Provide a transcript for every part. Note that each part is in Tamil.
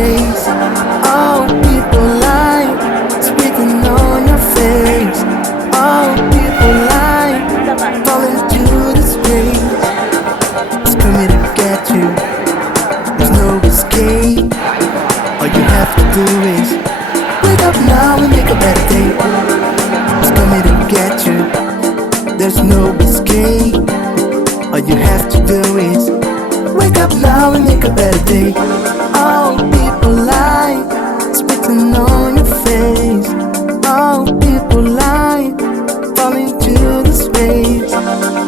disgrace. All people lie, it's written on your face. All people lie, fall into disgrace. It's coming to get you, there's no escape. All you have to do is wake up now and make a better day. It's coming to get you, there's no escape. All you have to do is wake up now and make a better day. All people lie, it's written on your face. All people lie, fall into disgrace.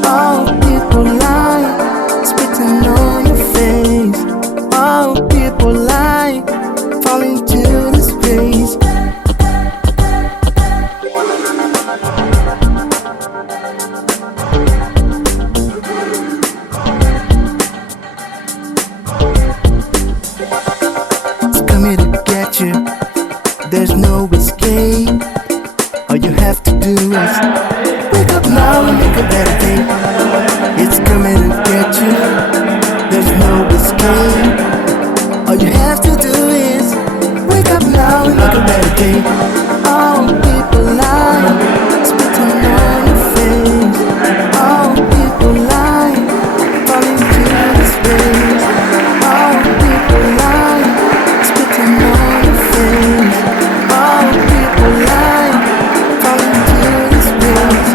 All people lie, it's written on your face. All people lie, fall into disgrace. There's no escape. All you have to do is wake up now and make a better day. It's coming to get you, there's no escape. All you have to do is wake up now and make a better day. All people lie, spitting on your face. All people lie, falling to disgrace. All people lie, spitting on your face. All people lie, falling to disgrace.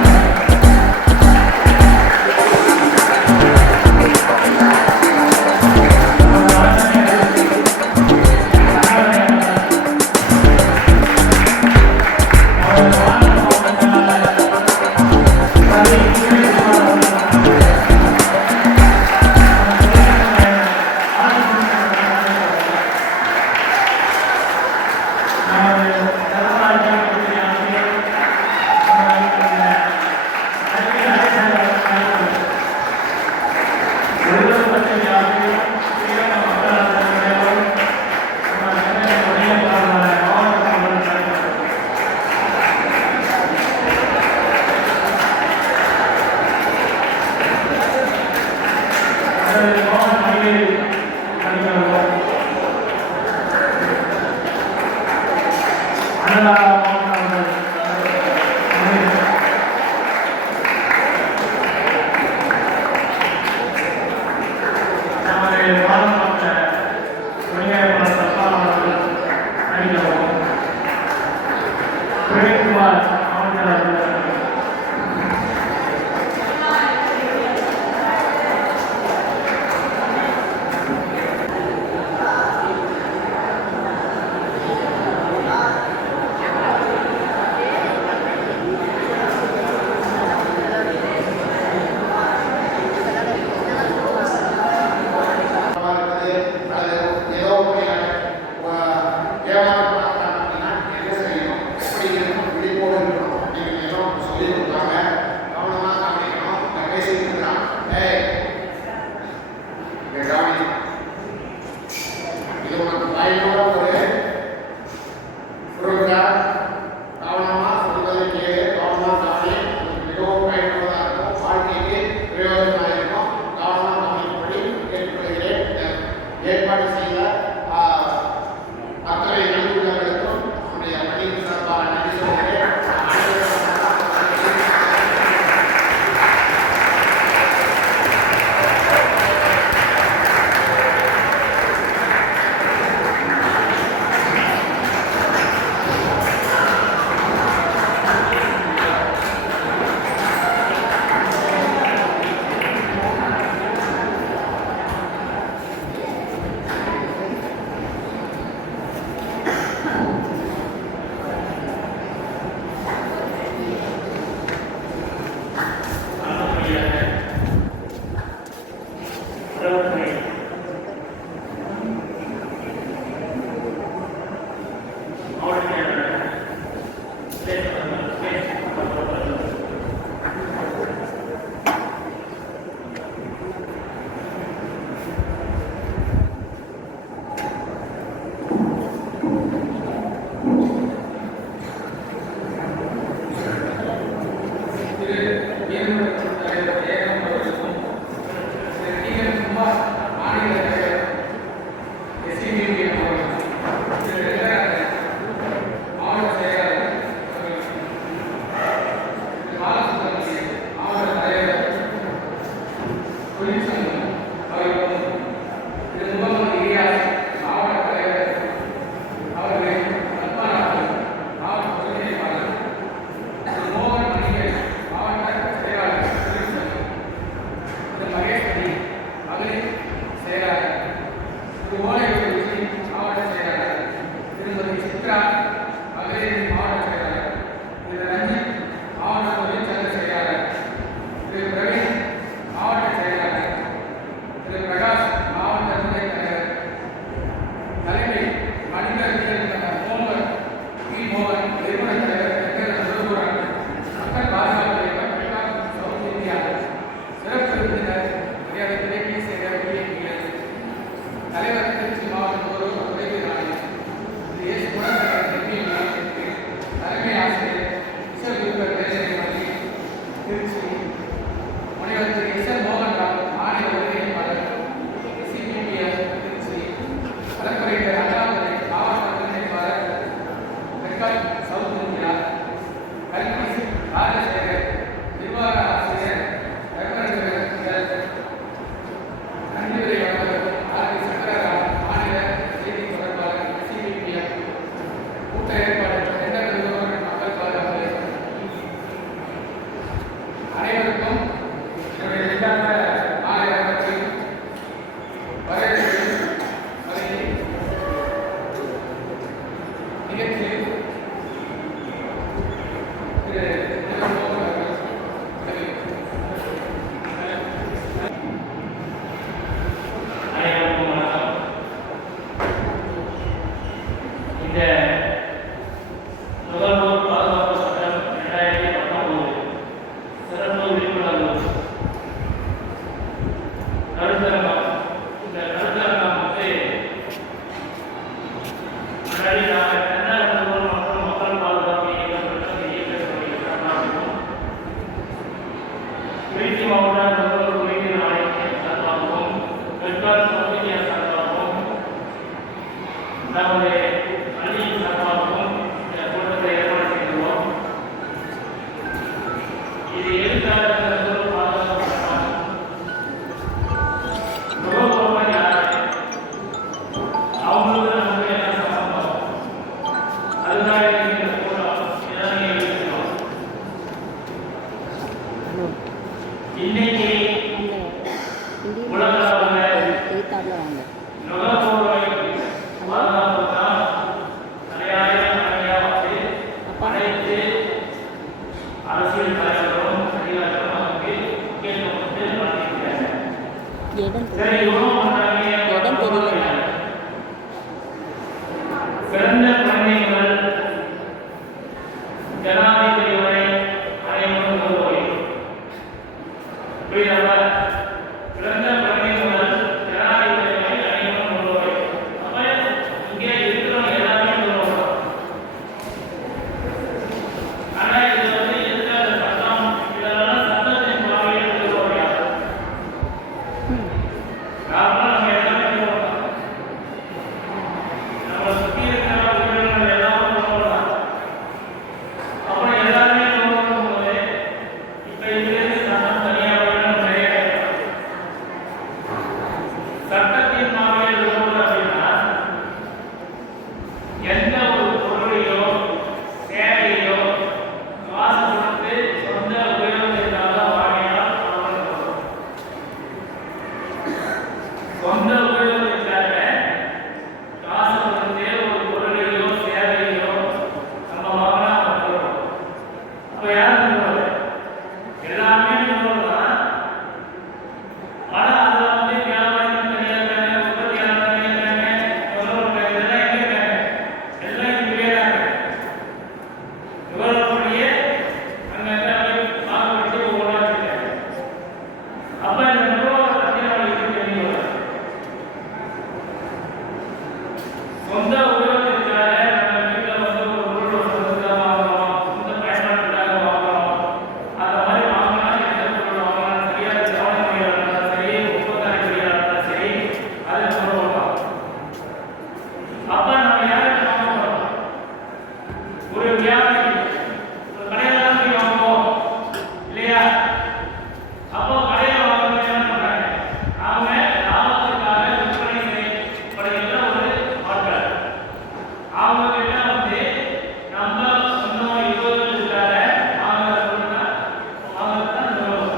இடம் தெரியல. சிறந்த குழந்தைகள் ஜனாதிபதி வரை அனைவரும் ஒருவரை புரியுதா? சிறந்த குழந்தைகள் ஜனாதிபதி வரை அனைவரும் ஒருவரை. அப்ப இங்கே இருக்கிறவங்க எல்லாமே ஒருவர். ஆனா இது வந்து எதுக்காக சட்டம் இதெல்லாம் சட்டத்தின் பார்வையில் ஒருவர் யார்? காரணம் நம்ம எல்லாமே ஒருவர். நம்ம சுற்றி இருக்கிற உயிரினங்கள் எல்லாமே ஒருவர். அப்புறம் எல்லாருமே ஒருவரும் போது இப்ப இதுலேருந்து சட்டம் தனியாக வேணும் நிறைய சட்டத்தின் பார்வையில் ஒருவர் அப்படின்னா எந்த ஒரு பொருளையோ சேவையோ காசு கொடுத்து சொந்த உபயோகத்திற்காக வாங்கினால் அவர்கள் சொந்த உபயோகத்திற்காக காசு கொடுத்து ஒரு பொருளையோ சேவையோ நம்ம வாங்கினா அவர்கள் அப்ப யார் சொல்றது? எல்லாமே சொல்றதுதான். ஆனா அதுல வந்து வியாபாரம் தனியா இருக்காங்க, உற்பத்தியாளர் தனியா இருக்காங்க, முதல்வர் இதெல்லாம் எங்க இருக்காங்க? எல்லாம் இங்கே தான் இருக்கு. நுகர்வோருடைய அங்கங்க அப்படியே பாகுபட்டு ஒவ்வொன்றா இருக்காங்க. அப்ப இந்த நுகர்வோரை பத்தி நம்மளுக்கு தெரியும். சொந்த உபயோகத்திற்காக நம்ம வீட்டுல வந்து ஒரு பொருள் சொந்தத்துக்காக வாங்குறோம், சொந்த பயன்பாட்டுக்காக வாங்குறோம். அந்த மாதிரி வாங்கினா எந்த பொருள் வாங்கினாலும் சரி, அது கவன முறையாக இருந்தாலும் சரி, ஒப்பந்தரை முறையாக இருந்தாலும் சரி, அது சொல்லுவோம். அப்ப நம்ம யாருக்கு வாங்குறோம்? ஒரு வியாபாரி ஒரு கடையில தான் போய் வாங்குவோம் இல்லையா? அப்போ கடையில வாங்குறது என்ன பண்றாங்க? அவங்க லாபத்துக்காக விற்பனை செய்யப்படுகின்ற ஒரு ஆட்கள். அவங்க கிட்ட வந்து நம்ம சொந்தமா யுவர்களுக்காக வாங்குற பொருள்னா வாங்குறதுதான் நுகர்வோர்.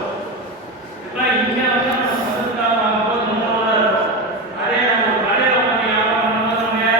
இப்ப இங்க வந்து நம்ம சொந்தத்துக்காக வாங்கும்போது நுகர்வோரா இருக்கும். அதே நம்ம ஒரு கடையில வாங்கி வியாபாரம் பண்ணணும்னு சொன்னா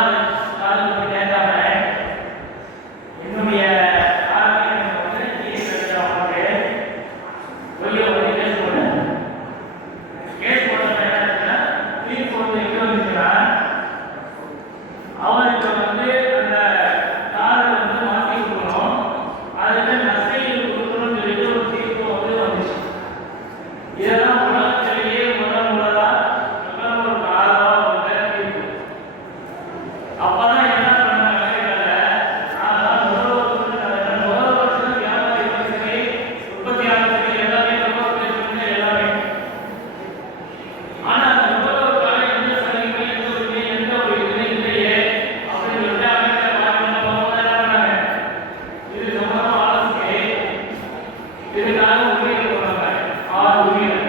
2வது காலத்துக்கு கேட்டாங்க என்னுடைய ஆரோக்கியம் வந்து கேஸ் எடுக்கிறவங்களுக்கு வெளியே வந்து கேஸ் போட்டேன். கேஸ் போட்டது என்ன தீர்ப்பு வந்து எங்கே வந்துச்சுன்னா அவருக்கு வந்து அந்த காரை வந்து மாற்றி கொடுக்கணும், அதுக்கு நஷ்டஈடு கொடுக்கணும்னு சொல்லிட்டு ஒரு தீர்ப்பு வந்து வந்துச்சு. இதெல்லாம் உலகத்திலேயே முதலா ஒரு காரமாக வந்த தீர்ப்பு. அப்பதான் என்ன பண்ணாங்க முதல் வருஷம் வியாபாரி சரி உற்பத்தியாளர் எல்லாமே எல்லாமே. ஆனா அந்த முதல்வருக்கான எந்த சலுகை எந்த உரிமை எந்த ஒரு இதுவுமே இல்லையே அப்படின்னு சொல்லிட்டு அமைச்சர் பண்ணாங்க. இது சம்பந்தமா ஆலோசனை இதுக்காக உரிமைகள் போனாங்க 6 உரிமைகள்.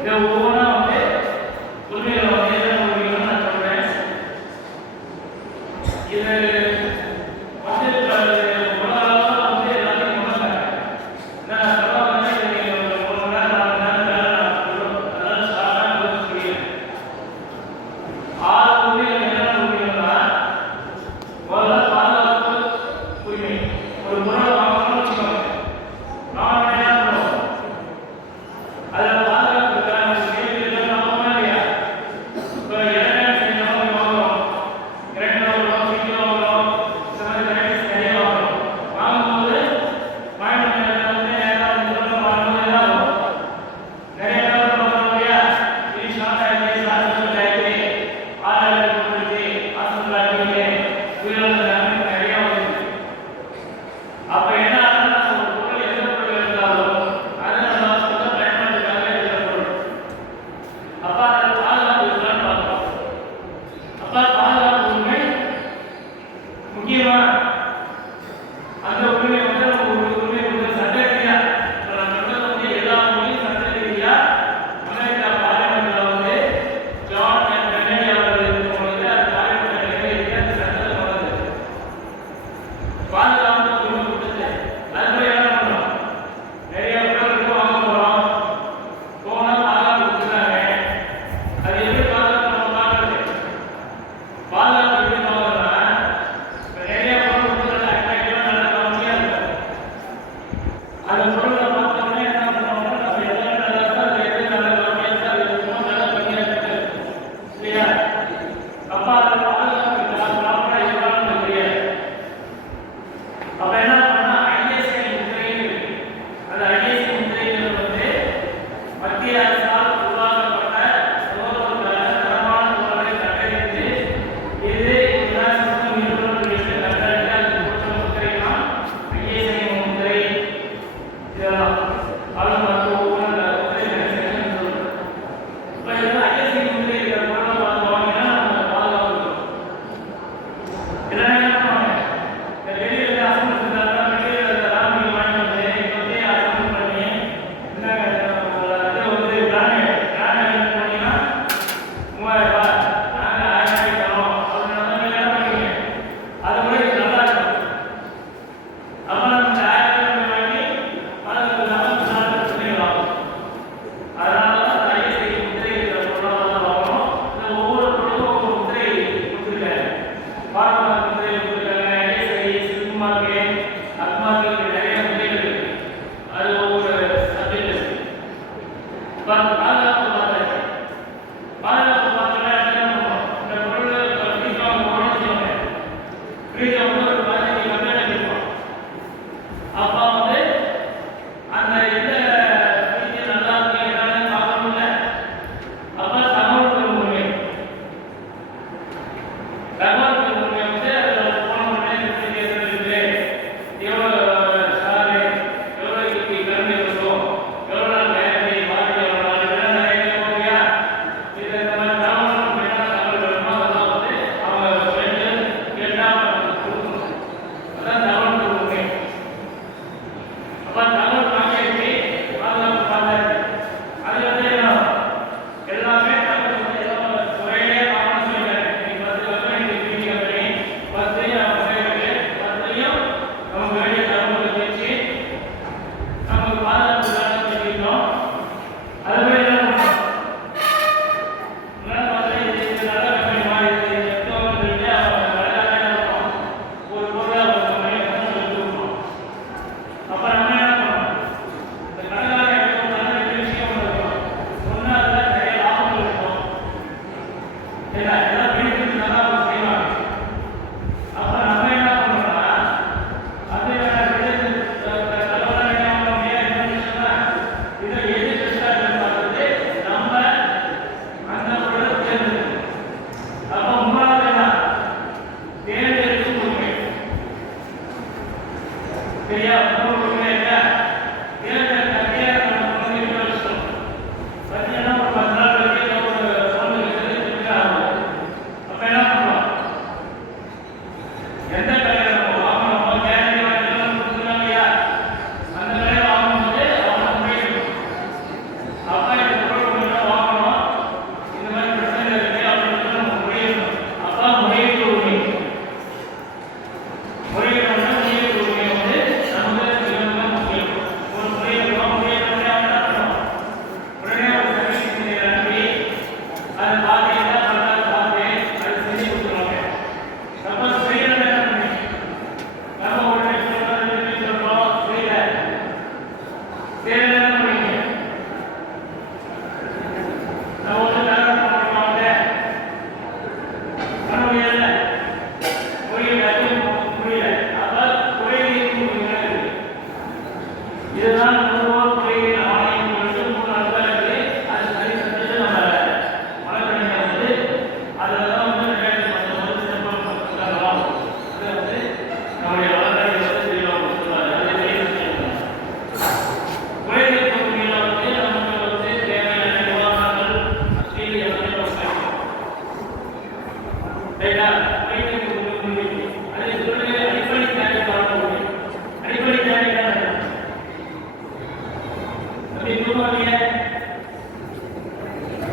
இதை ஒவ்வொன்றா வந்து உரிமைகளை வந்து என்ன உரிமைகள் நான் சொல்றேன். இது வந்து உலக அளவில் வந்து எல்லாத்தையும் கொண்டாங்க. நான் சொல்லுவாங்க இது 1 மணி நேரம் 4 மணி நேரம் அதனால சாதாரண புரியுது. 6 உரிமைகள் என்னென்ன உரிமைகள்னா முதல்ல பாதுகாப்பு உரிமை. ஒரு பொருளை வாங்கணும்னு வச்சுக்கோங்க, நான் என்ன பண்ணுவோம் அதில் பாதுகாப்பு இருக்கா கேள்வி நம்பமா இல்லையா? இப்போ எலக்ட்ரானிக் செஞ்சவங்க வாங்குறோம், கரண்ட் வாங்குறோம், ஃப்ரிட்ஜ் வாங்குறோம், இந்த மாதிரி கரண்ட்ஸ் நிறைய வாங்குறோம். வாங்கும்போது வாங்கிட்டு வந்து நேராக வந்து வாங்கும்போது என்ன ஆகும்? நிறைய பேர் பார்க்குறோம் இல்லையா? இது ஷார்ட் ஆகிடுச்சு, ஷார்ட் ஆகிடுச்சு, ஆர்டர் போட்டுருச்சு, ஹாஸ்பிட்டல் ஆகிடுச்சு, உயிரிழந்த நிறைய வந்துருக்கு. அப்போ என்ன ஆகுதுன்னா ஒரு பொருள் எந்த பொருள் இருந்தாலும் அது நம்ம சொந்த பயன்பாட்டுக்காக இருக்கிற பொருள். அப்போ அதை பாதுகாப்பு இருக்கலான்னு பார்க்கணும். அப்போ பாதுகாப்பு உரிமை முக்கியமா அந்த உரிமை வந்து நம்ம ஒரு உரிமை வந்து சட்ட ரீதியா நான் சொல்றது வந்து எல்லா உரிமையும் சட்ட ரீதியா அமெரிக்கா பார்லிமெண்ட்ல வந்து ஜான் என் கென்னடி அவர்கள் இருக்கும்போது அந்த பார்லிமெண்ட்ல நிறைவேற்றிய அந்த சட்டத்தை வந்தது. பாதுகாப்பு உரிமை கொடுத்தது. அதுபடி என்ன பண்ணணும்? நிறைய பேர் வாங்க போறோம், போனா பாதுகாப்பு கொடுக்குறாங்க. அது எப்படி பாதுகாப்பு நம்ம பார்க்கறது? பாதுகாப்பு எப்படி பார்க்கறதுனா நிறைய பொருள் கொடுக்குறது அட்ராக்டிவா நல்ல கவர்ச்சியா இருக்கும். அந்த பொருளை பார்த்த உடனே என்ன பண்ணுவாங்க? நம்ம எல்லாம் நல்லா இருக்கா, அது எது நல்ல கவர்ச்சியா இருக்கா, அது எதுவும் நல்ல கம்மியா இருக்கு இல்லையா? அப்ப அதை பாதுகாப்பு ப்ராப்பரா இருக்கான்னு நமக்கு தெரியாது. அப்ப என்ன பண்ணா ஐஎஸ்ஐ முத்திரைன்னு இருக்கு. அந்த ஐஎஸ்ஐ முத்திரைங்கிறது வந்து மத்திய அரசால் உருவாக்கப்பட்ட சுகாதாரத்துக்கான தரமான பொருட்களை கண்டறிந்து இது இதுதான் சுத்தம் இருக்கணும்னு சொல்லிட்டு கண்டறிந்து அதுக்கு கொடுத்த முத்திரை தான் ஐஎஸ்ஐ முத்திரை. இதெல்லாம் ஆளுநர் ஒவ்வொரு முத்திரை செக்ஷன் சொல்றோம். இப்போ இது ஐஎஸ்ஐ முத்திரை இருக்கிற பொருளை பார்த்து வாங்கினா நம்ம பாதுகாப்பு ஏன்னா எல்லாம் பெனிஃபிட்ஸ் தான் அவங்க செய்வாங்க. அப்ப நம்ம என்ன பண்றோம்னா அது இதை எது பெஸ்டா பார்த்துட்டு நம்ம அந்த பொருளை தேர்ந்தெடுக்கணும். அப்ப மூணாவது என்ன தேர்ந்தெடுக்கும் உரிமை. சரியா? உரிமை என்ன தேர்ந்தெடுக்க அதிகாரம் நம்ம குழந்தைகிட்ட வச்சுக்கணும். பார்த்தீங்கன்னா ஒரு 10 நாள் வரைக்கும் ஒரு குழந்தைகளுக்கு ஆகும். அப்ப என்ன பண்ணுவோம்? எந்த கடையில் நம்ம வாங்கணுமோ கேரண்டி வாங்கிக்கலாம் கொடுத்துருக்காங்க இல்லையா? அந்த கடையில் வாங்கும்போது அவங்க முறையிடணும். அப்பா இந்த பொருள் கொஞ்சம் வாங்கணும், இந்த மாதிரி பிரச்சனை இருக்கு அப்படின்னு நம்ம முறையிடணும். அப்பா முறையீட்டு உரிமை. முறையிடணும்னா முறையீட்டு உரிமை வந்து நமக்கு மிக மிக முக்கியம். ஒரு முறையிடணும் முறையிடணும்னா என்ன பண்ணணும்? உடனே ஒரு சர்வீஸ் அனுப்பி அதை பார்த்தீங்கன்னா பார்த்து அதை செஞ்சு கொடுத்துருவாங்க. சப்போஸ் செய்யறது என்ன பண்ணி நம்ம உடனே சொல்றோம் செய்யல என்ன பண்ணுவீங்க? நம்ம வந்து தயார் பண்ணுவாங்க பண்ண முடியல புரியல. அப்ப குறைதீர்க்கும் உரிமை இருக்கு. இதுதான் நுகர்வோர் குறைதீர் ஆணையம் சொல்லிட்டு 3 நாட்கள் இருக்கு. அது சரி செஞ்சது நம்ம வழக்கறிஞர் வந்து அதில் தான் வந்து 2019 சிறப்பு கொடுத்துருக்காங்களாம். அதை வந்து நம்முடைய வழக்கறிஞர் வந்து தெளிவாக சொல்லுவார். அதை தெரிவு செய்யணும். குறைதீர்க்கும் உரிமையில வந்து நமக்கு வந்து தேவையான நிவாரணங்கள் அஸ்தியில் எல்லாமே நம்ம கிடைக்கும். ரைட்டா? குறைதீர்க்கும் உரிமை அதை சொல்லி அடிப்படை தேவைக்கான உரிமை. அடிப்படை தேவைக்கான அப்படி சொல்லுவாங்க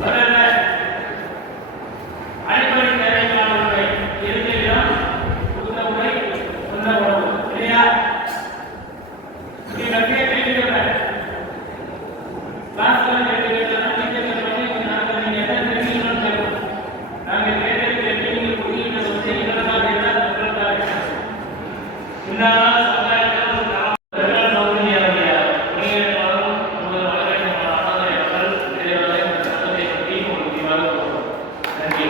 வரல அடிப்படை தேவைக்கான உரிமை இருக்கிறதா? உள்ள உரை உள்ள உணவு இல்லையா? நீங்க கேட்கிறீங்க கிளாஸ்ல கேட்கிறீங்க டீச்சர் பண்ணி நாங்கள் நீங்க என்ன தெரிஞ்சுக்கணும்னு கேட்கணும். நாங்கள் கேட்கறது நீங்க புரியுது வந்து என்னதான் கேட்டா சொல்றாங்க. இந்த சமுதாயத்தில் ஒரு தரம் சௌகரியாருடைய துணையாளரும் நமது வழக்கறிஞர் அண்ணாதுரை அவர்கள் தெளிவாக இந்த சட்டத்தை பற்றி ஒரு விரிவாக கூறுவார். நன்றி.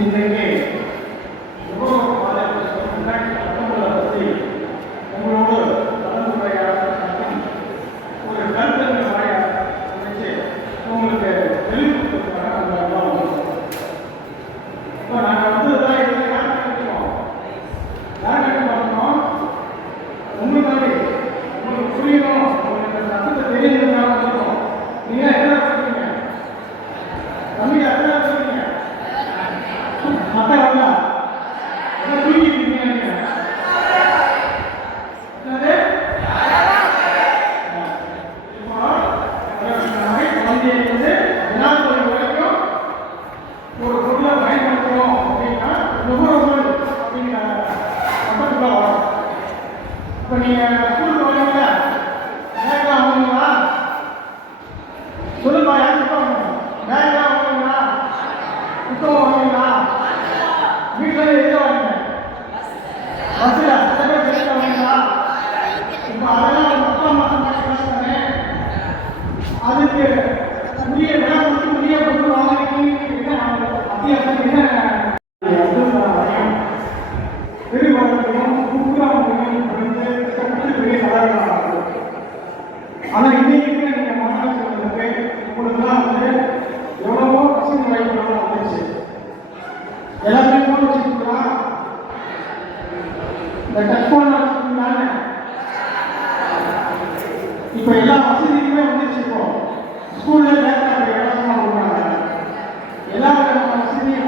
இன்றைக்கு நுகர்வோர் பாதுகாப்பு 2019 பற்றி உங்களோடு கலந்துரையாட மற்றும் ஒரு கருத்தரங்க வாயிலாக நினைச்சு உங்களுக்கு தெளிவுபடுத்துவதாக இப்போ நாங்கள் வந்ததுதான் இதில் யார் நினைக்கிறோம் உங்களுக்கு மாதிரி உங்களுக்கு புரியணும், உங்களுக்கு இந்த சட்டத்தை தெரியணுங்கிறதுக்காக வந்திருக்கோம். நீங்கள் என்ன சொல்றீங்க? தம்பி அதான் சொல்றீங்க மத்த வரல என்ன தூங்கிட்டு இருக்கீங்க? ஒரு பொருளை பயன்படுத்துறோம் அப்படின்னா நுகர்வோர் அப்படிங்கிற சட்டத்துக்குள்ள வரும். இப்போ நீங்க ஸ்கூலுக்கு வரீங்களா? பேக்லாம் வாங்குவீங்களா? சொல்லுப்பா, யார் இப்போ பேக்லாம் வாங்குவீங்களா? இப்போ வாங்குவீங்களா? வீட்டில் எதில் வாங்குங்க? பஸ்ஸில் எதில் வாங்குங்களா? இப்போ அதெல்லாம் ஒரு அப்பா அம்மா சம்பாதிக்கிறாங்க. அதுக்கு உரிய விலை கொடுத்து உரிய பொருள் வாங்கி அத்தியாவசியம் என்ன பெருவாழ்க்கையும் குக்கிராமையும் பெரிய சாதாரணமாக. ஆனால் இன்னைக்கு நீங்கள் மனசில் சொல்றது உங்களுக்குலாம் வந்து எவ்வளவோ வசதி வாய்ப்புகள்லாம் வந்துச்சு. எல்லாருமே போன் வச்சுருக்கலாம். இந்த டச் போன் வச்சுருக்கீங்களான்னு இப்போ எல்லா வசதியுமே வந்துச்சு. இப்போ ஸ்கூல்ல லேப்டாப் இலவசமாக கொடுக்குறாங்க. எல்லா விதமான வசதியும்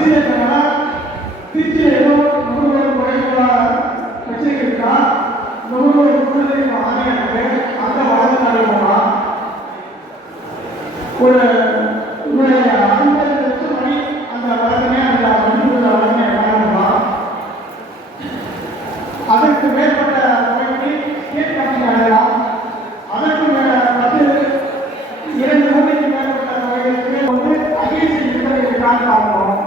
அதிசயம் என்னன்னா திருச்சியில் ஏதோ நுகர்வோர் குறைவா வச்சிருக்கா நுகர்வோர் குழுவின் ஆணையருக்கு அந்த வழக்கு நடைபெறலாம். ஒரு 50 லட்சம் வழி அந்த வழக்கமே அந்த வழக்கமே வழங்கலாம். அதற்கு மேற்பட்ட தொகைக்கு ஸ்டேட் கமிட்டி அடையலாம். அதற்கு 2 கோடிக்கு மேற்பட்ட தொகைக்கு வந்து ஐஏசி இருக்கான்னு பார்க்கணும்.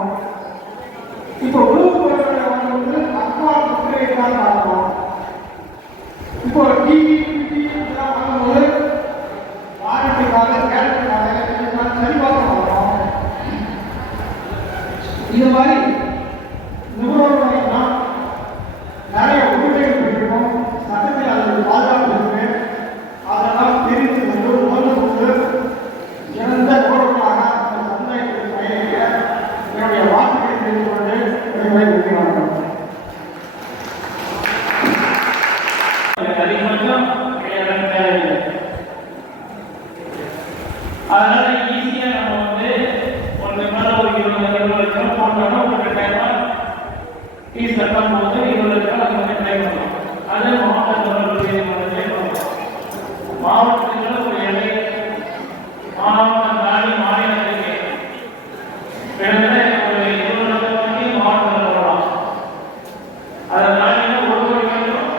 இப்போ உணவு பொருட்களை வாங்கும்போது அப்பா இருக்கான்னு பார்க்கணும். இப்போ டிவி இதெல்லாம் வாங்கும்போது வாரண்டிக்காக கேரக்டருக்காக சரி பார்க்க பார்க்கணும். இது மாதிரி நுகர்வோர்கள்லாம் நிறைய உரிமைகள் பெற்றிருக்கோம். சட்டத்தில் அதற்கு பாதுகாப்பு இருக்கு. அதெல்லாம் தெரிந்து கொண்டு உணர்ந்து இறந்த நுகர்வோர்களாக அந்த சமுதாயத்திற்கு பயணிக்க என்னுடைய வாக்குகளை தெரிந்து கொண்டு என்னுடைய உரிமையாளர்கள் அதிகபட்சம் தேவையில்லை. அதனால ஈஸியா நம்ம வந்து ஒன்று மேல ஒரு 20 லட்சம் போட்டோம்னா ஒரு 2000 ஃபீஸ் கட்டும் போது 20 லட்சம் அது வந்து ட்ரை பண்ணலாம். அது மாவட்டத்தில் ஒரு எல்லை மாவட்டம் தாண்டி மாநிலத்திற்கு கிட்டத்தட்ட ஒரு 20 லட்சம் வரைக்கும் மாவட்டத்தில் வரலாம். அதை தாண்டி 1 கோடி வரைக்கும்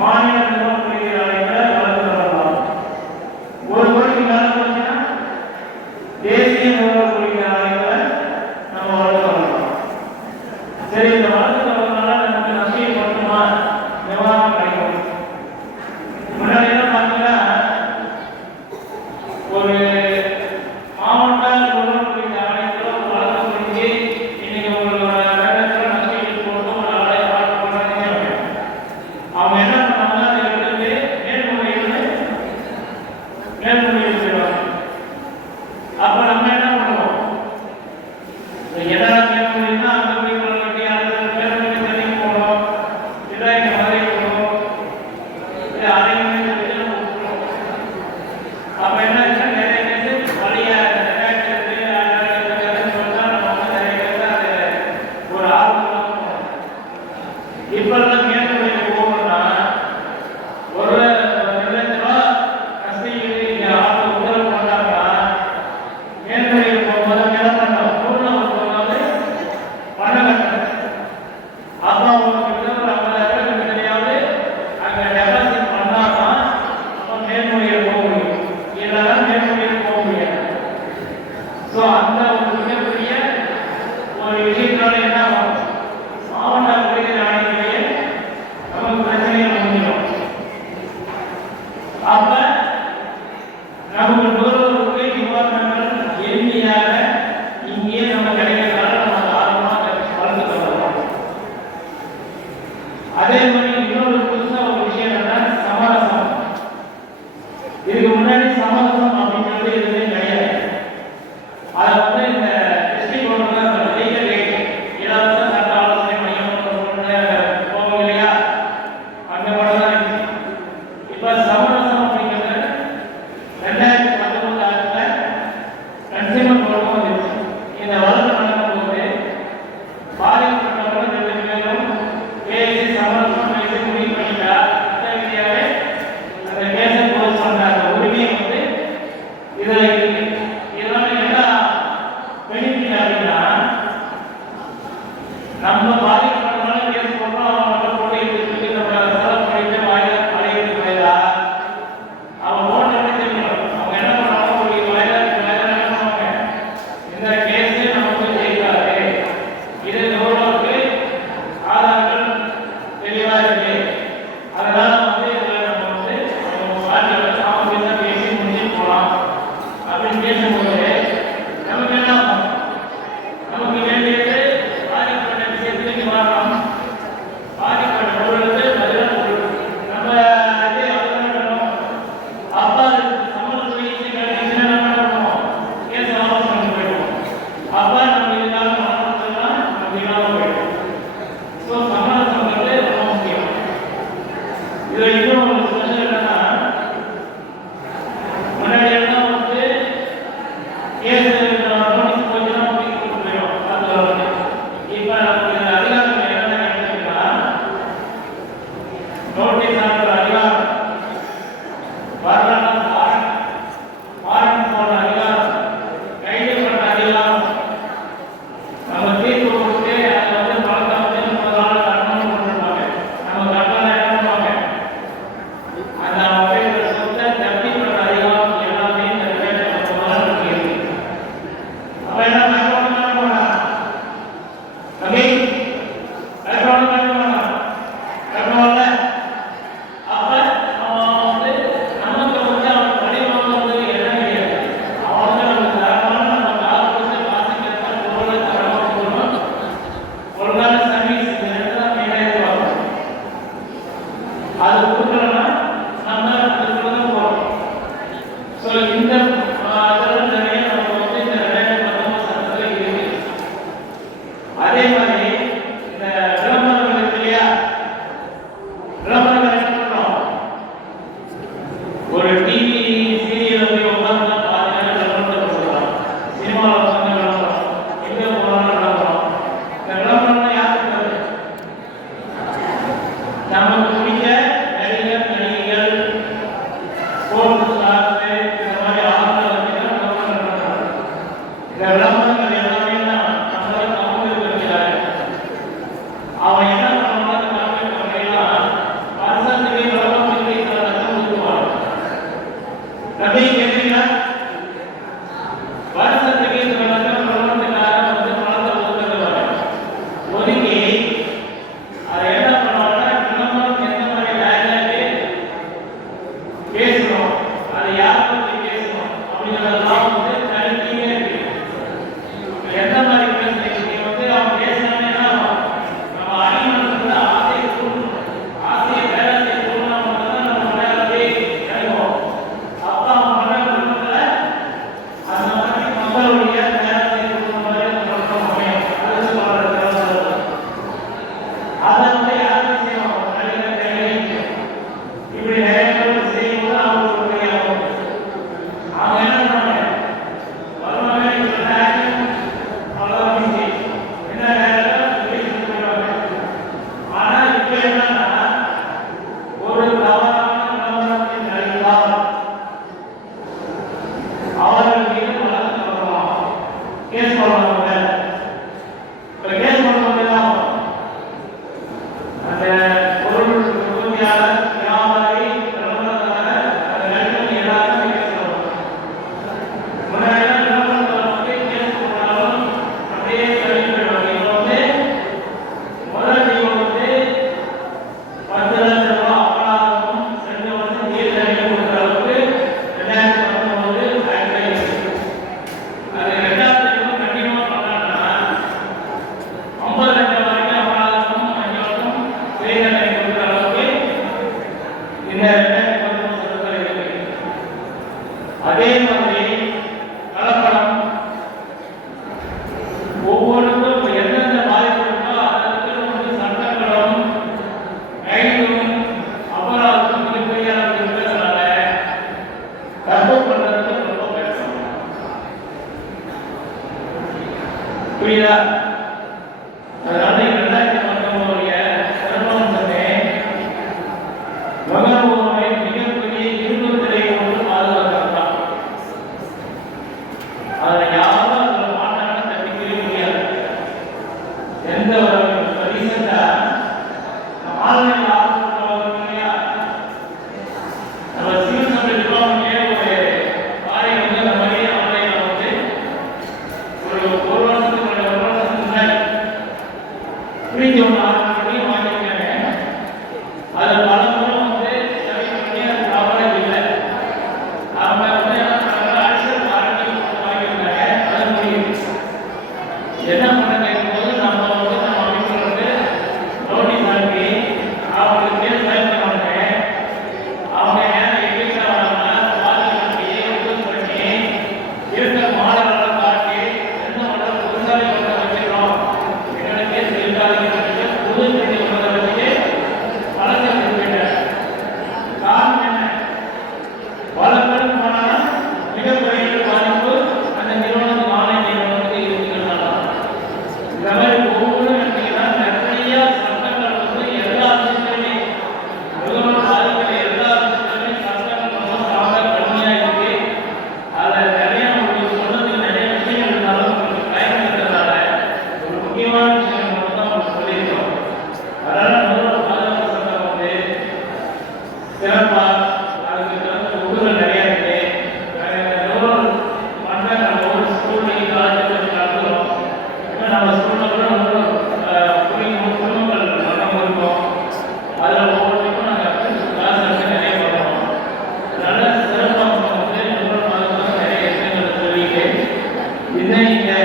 மாநில நிர்வாகத்துறை வளர்த்து வரலாம். 1 கோடிக்கு மேல போச்சுன்னா தேசிய நிர்வாகத்துறை நம்ம வளர்த்து வரலாம். சரி, இந்த வளர்த்து வரதுனால நமக்கு நஷ்டம் மட்டுமா நிவாரணம் கிடைக்கும். முன்னாடி என்ன பார்த்தீங்கன்னா ஒரு மாவட்ட நிர்வாகத்துறை ஆணையத்தில் ஒரு ஒவ்வொருக்கும் எந்தெந்த பாதிப்பு இருக்கோ அதற்கு வந்து சட்டங்களும் கைதும் அபராதமும் மிகப்பெரிய இருக்கிறதுனால தப்பு பண்றதுக்கு ரொம்ப கஷ்டம். புரியுதா? அதனால 2019 சர்வவம்சமே மகனோவை மிகப்பெரிய இருபத்திரை கொண்டு பாதுகாக்கலாம். அதை யாரும் அதில் மாட்டாங்க தப்பிக்கவே முடியாது. எந்த ஒரு ரீசெண்டா ஆன்லைன் நம்ம சிவில் சப்ளை டிபார்ட்மெண்ட்லயே ஒரு காரியம் வந்து அந்த மாதிரி ஆன்லைன்ல வந்து ஒரு வருஷத்துக்கு முன்னாடி ஃப்ரீ ஒன்று ஆர்டர் பண்ணி வாங்கியிருக்காங்க. அது பல முறை வந்து சரி பண்ணி அது ப்ராப்பராக இல்லை. அவங்க வந்து என்ன பண்ணாங்க, அடிஷனல் வாரண்டி வாங்கியிருந்தாங்க. அது முடியும் என்ன பண்ண கேட்கும்போது நம்ம வந்து நம்ம அமைப்பில் வந்து நோட்டீஸ் அனுப்பி அவங்களுக்கு கேஸ் ஃபைல் பண்ணாங்க. அவங்க நேரம் எக்ஸிக்யூட் ஆகாமல் பாதுகாப்பு யூஸ் பண்ணி இருக்கிற மாடலெல்லாம் காட்டி என்ன பண்ண புதுசாக கொண்டு வச்சுக்கிறோம் என்னோட கேஸ் இருக்காதுன்னு புது பண்ணி கொண்டு வச்சுட்டு வழக்கு போயிட்டார். காரணம் என்ன? வழக்கு போனால் மிகப்பெரிய பாதிப்பு அந்த நிறுவனத்துக்கு ஆன்லைன் நிறுவனத்துக்கு இருக்கிறதுனால இந்த மாதிரி ஒவ்வொன்றும் எடுத்தீங்கன்னா நிறைய சட்டங்கள் வந்து எல்லா விஷயத்துலையுமே நிறுவனம் பாதிக்கிற எல்லா விஷயத்துலையுமே சட்டங்கள் ரொம்ப ஸ்ட்ராங்காக கடுமையாக இருக்கு. அதில் நிறைய உங்களுக்கு சொன்னதுக்கு நிறைய விஷயங்கள் இருந்தாலும் உங்களுக்கு டைம் இருக்கிறதுனால ஒரு முக்கியமான விஷயம் மட்டும் தான் உங்களுக்கு சொல்லியிருக்கோம். அதனால நிறுவன பாதுகாப்பு சட்டம் வந்து சிறப்பாக அதுக்கு வந்து உறுதிகள் நிறைய இருக்கு. நிறுவனம் பண்ண நம்ம ஒரு ஸ்கூல்லையும் காலேஜ் நடத்துகிறோம். இப்போ நம்ம ஸ்கூலில் கூட வந்து குடும்பங்கள் மன்றம் இருக்கும். அதில் ஒவ்வொருத்தருக்கும் நாங்கள் கிளாஸ் எடுத்து நிறைய பண்ணுறோம். அதனால சிறப்பாக வந்து நிறுவன பாதுகாப்பு நிறைய விஷயங்கள் சொல்லிட்டு இன்னும் இங்கே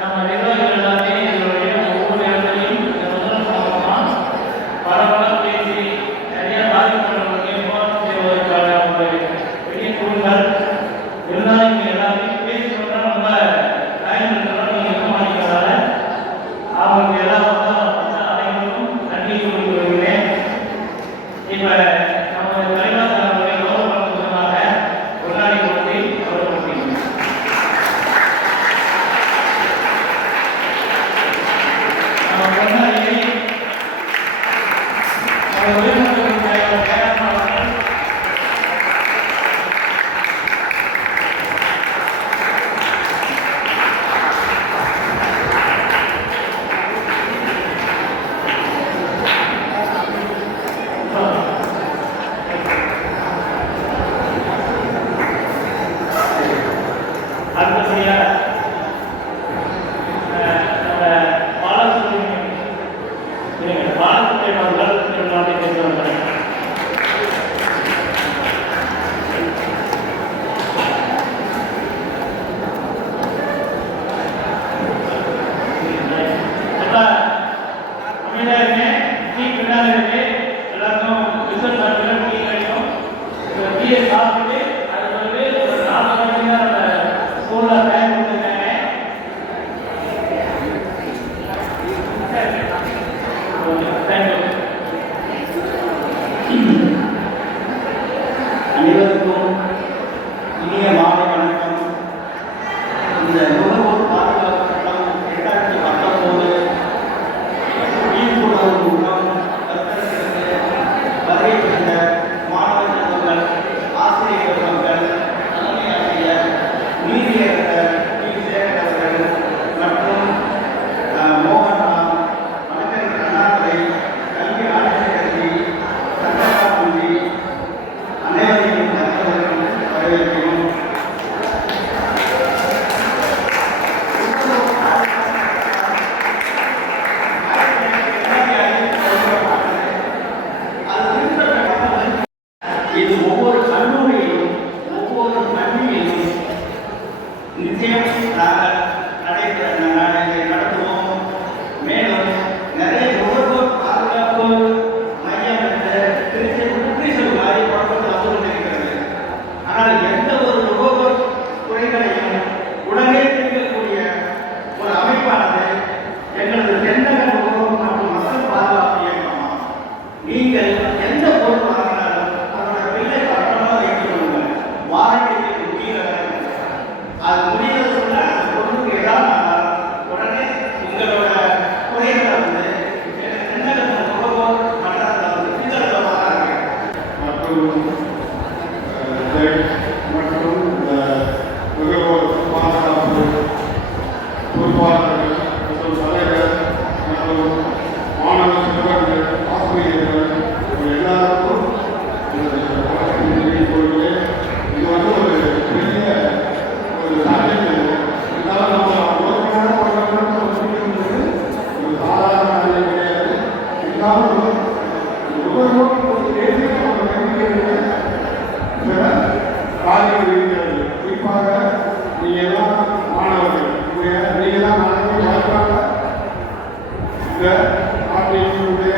நம்ம நிர்வாகிகள் எல்லாமே இதனுடைய ஒவ்வொரு இடத்துலையும் இந்த முதல் சம்பவமாக பரவலாக பேசி நிறைய பாதிப்புகளுக்கு போராட்டம் செய்வதற்கான ஒரு பெரிய தூண்கள் இருந்தாலும் இங்கே எல்லாத்தையும் பேசணும்னா ரொம்ப டைம் இருக்கிறோம். நீங்கள் இருக்க மாட்டேங்கிறதால அவங்களுக்கு எல்லாரும் அனைவருக்கும் நன்றி கூறி வருகிறேன். இப்போ நம்ம தலைவர் அவருடைய கௌரவப்படுத்துவதற்காக முன்னாடி கொடுத்து கௌரவப்படுத்திக்கிறோம். நம்ம முன்னாடி நம்ம உயர்நீதிமன்ற பேராளர்கள் அடுத்தபடியாக நம்ம பாலசுப்ரமணியம் பொறுப்பாளர்கள் மற்றும் தலைவர் மற்றும் மாணவ செல்வர்கள் ஆசிரியர்கள் எல்லாருக்கும் கோயிலே இது வந்து ஒரு பெரிய ஒரு சாதனை. இருந்தாலும் நம்ம ஓர்மையான ஒரு சாதாரண வேலை கிடையாது. இருந்தாலும் காரியங்கள் இருக்கிறது. குறிப்பாக நீங்கள் எல்லாம் மாணவர்கள் நீங்கள் தான் நாளைக்கு வாழ்க்காக இந்த நாட்டினுடைய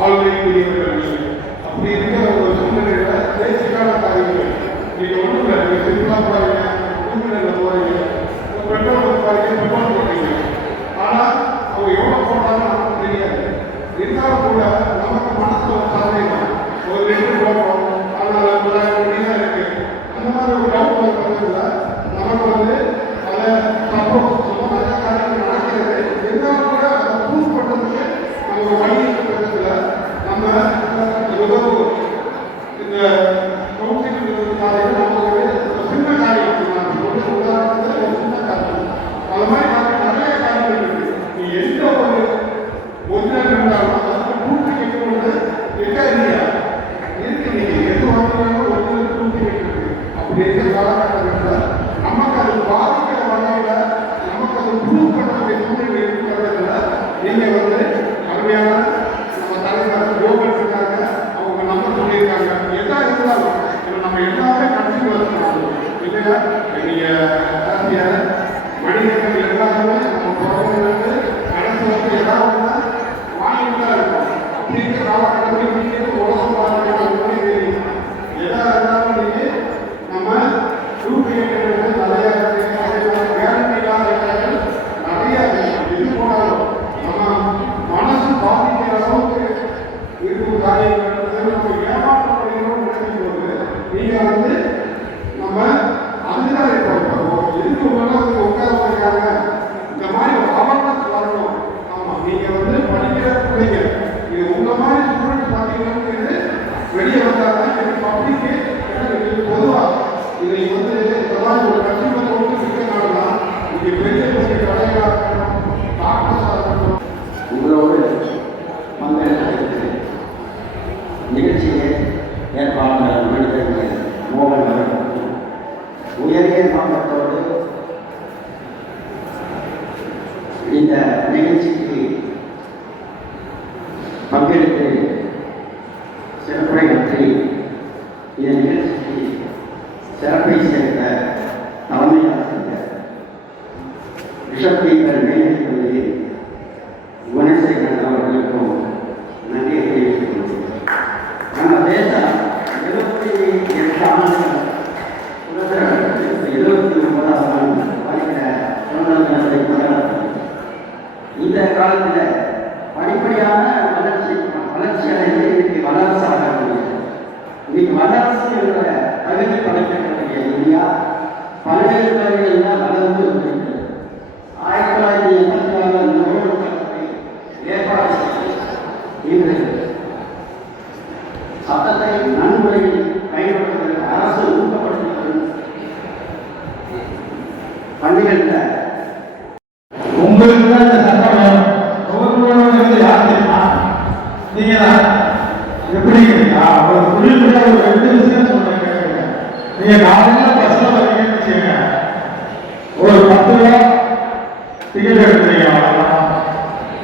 ஆளுமைக்குரியவர்கள். அப்படி இருக்கிற ஒரு சூழ்நிலையில் பேசிக்கான காரியங்கள் நீங்கள் ஒன்றும் இல்லை. நீங்கள் சினிமா போகிறீங்க, ஊர்களில் போகிறீங்க, பெட்ரோல் போகிறீங்க, பெட்ரோல் போடுறீங்க. ஆனால் அவங்க எவ்வளோ போட்டாலும் நமக்கு தெரியாது. இருந்தாலும் கூட நமக்கு மனசில் ஒரு சந்தேகம், ஒரு 2 போடுறோம், அதனால 9,000 மணிதான் இருக்கு. அந்த மாதிரி ஒரு டவுட் வருவதில்ல. நமக்கு வந்து அதை சுமமான காரியங்கள் நடக்கிறது. இருந்தாலும் கூட அதை ப்ரூவ் பண்ணுறதுக்கு நம்ம வழி இருக்கிறதுல நம்ம உதவு இந்த கவுன்சிலிங் காரியங்கள் நமக்கு ஒரு சின்ன காரியம். உதாரணத்துக்கு ஒரு சின்ன காரியம், அது மாதிரி நிறைய காரியங்கள் இருக்கு. நீ எந்த ஒரு ஒரிஜினல் இருந்தாலும் அதுக்கு பூர்த்தி கேட்கும்போது எங்க இல்லையா இருக்கு. நீங்க எது வாங்கினாலும் ஒரிஜினல் பூர்த்தி கேட்குறது. அப்படி இருக்கிற காலகட்டத்தில் நமக்கு அது பாதிக்கிற வகையில நமக்கு அது ப்ரூவ் பண்ணக்கூடிய சூழ்நிலை இருக்கிறதுல நீங்க வந்து அருமையான நம்ம தலைவர் கோபன் இருக்காங்க, அவங்க நம்ம சொல்லியிருக்காங்க. எதா இருந்தாலும் நம்ம எல்லாமே கண்டினியூஸ் பண்ணணும் இல்லையா. நீங்க மனிதர்கள் எல்லாருமே நம்ம குழந்தைங்களுக்கு அரசு வந்து ஏதாவது வாங்கிட்டு தான் இருக்கும். அப்படி இருக்கிற காலகட்டத்தில் நீங்கள் உலகம் பார்க்கணும் தெரியும். எதா இருந்தாலும் நீங்கள் நம்ம டூப்ளிகேட் நிறைய கேரண்டி இல்லாத நிறைய எது போனாலும் நம்ம மனசு பாதிக்கிற அளவுக்கு இருக்கும் காரியங்கள் நம்ம ஏமாற்றப்படுகிறோம் நினைக்கும் போது நீங்கள் வந்து நம்ம அதுதான் இருப்போம். எதுக்கு உங்களை உட்கார வைக்கிறாங்க, இந்த மாதிரி ஒரு அவேர்னஸ் வரணும். ஆமாம், நீங்கள் வந்து படிக்கிற பிள்ளைங்க இது உங்கள் மாதிரி ஸ்டூடெண்ட்ஸ் பார்த்தீங்கன்னா வெளியே வந்தாங்கன்னா இது பப்ளிக்கு பொதுவாக இதை வந்து இதெல்லாம் ஒரு கட்சியை கொண்டு இருக்கிறனால இங்கே பெரிய பெரிய கடைகளாக இருக்கணும், டாக்டர்ஸாக இருக்கணும். உங்களோடு பங்கெடுத்து நிகழ்ச்சியை ஏற்பாளர் மனிதர்கள் மோகன் அவர்கள் உயரிய நோக்கத்தோடு இந்த நிகழ்ச்சிக்கு பங்கெடுத்து சிறப்புரையாற்றி இந்த நிகழ்ச்சிக்கு சிறப்பை சேர்த்த தலைமை ஆசிரியர் பிஷப்பீர்கள் மேல்நிலைப்பள்ளி குணசேகரன் அவர்களுக்கும் நன்றியை தெரிவித்துக் கொள்கிறேன். நம்ம தேசம் 78 ஆண்டுகள் சுதந்திரம் 79ஆம் ஆண்டு படிக்கிற சுதந்திரத்தை கொண்டாடுறது. இந்த காலத்தில் படிப்படியான வளர்ச்சி அடைந்து இன்னைக்கு வல்லரசாக முடியும். இன்னைக்கு வல்லரசு என்ற தகுதி படைக்கக்கூடிய இந்தியா பல்வேறு துறைகளில் வளர்ந்து வருகிறது. 1986 நுகர்வு சட்டத்தை ஏற்பாடு செய்து இன்று சட்டத்தை நன்முறையில் பயன்படுத்துவதற்கு அரசு ஊக்கப்படுத்தி வரும் பள்ளிகளில் உங்களுக்கு தான் இந்த சட்டம் வேணும். கவர்மெண்ட் யார் தெரியுமா? நீங்க தான். எப்படி ஒரு தொழில்முறை ஒரு 2 விஷயம் சொல்றீங்க. நீங்க காலையில பஸ்ல வரீங்கன்னு வச்சுக்கோங்க, ஒரு 10 ரூபா டிக்கெட் எடுக்கிறீங்க,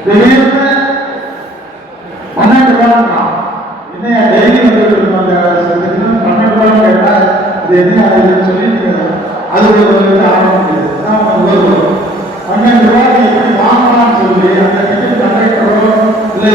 திடீர்னு 12 ரூபா என்ன டெய்லி வந்துட்டு இருக்கோம். 12 ரூபா கேட்டா இது என்ன அதுன்னு சொல்லி அது ஒரு ஆரம்பம் முடியாது. 12 ரூபாய் எப்படி வாங்கலாம்னு சொல்லி அந்த டிக்கெட் கண்டக்டரோ இல்லை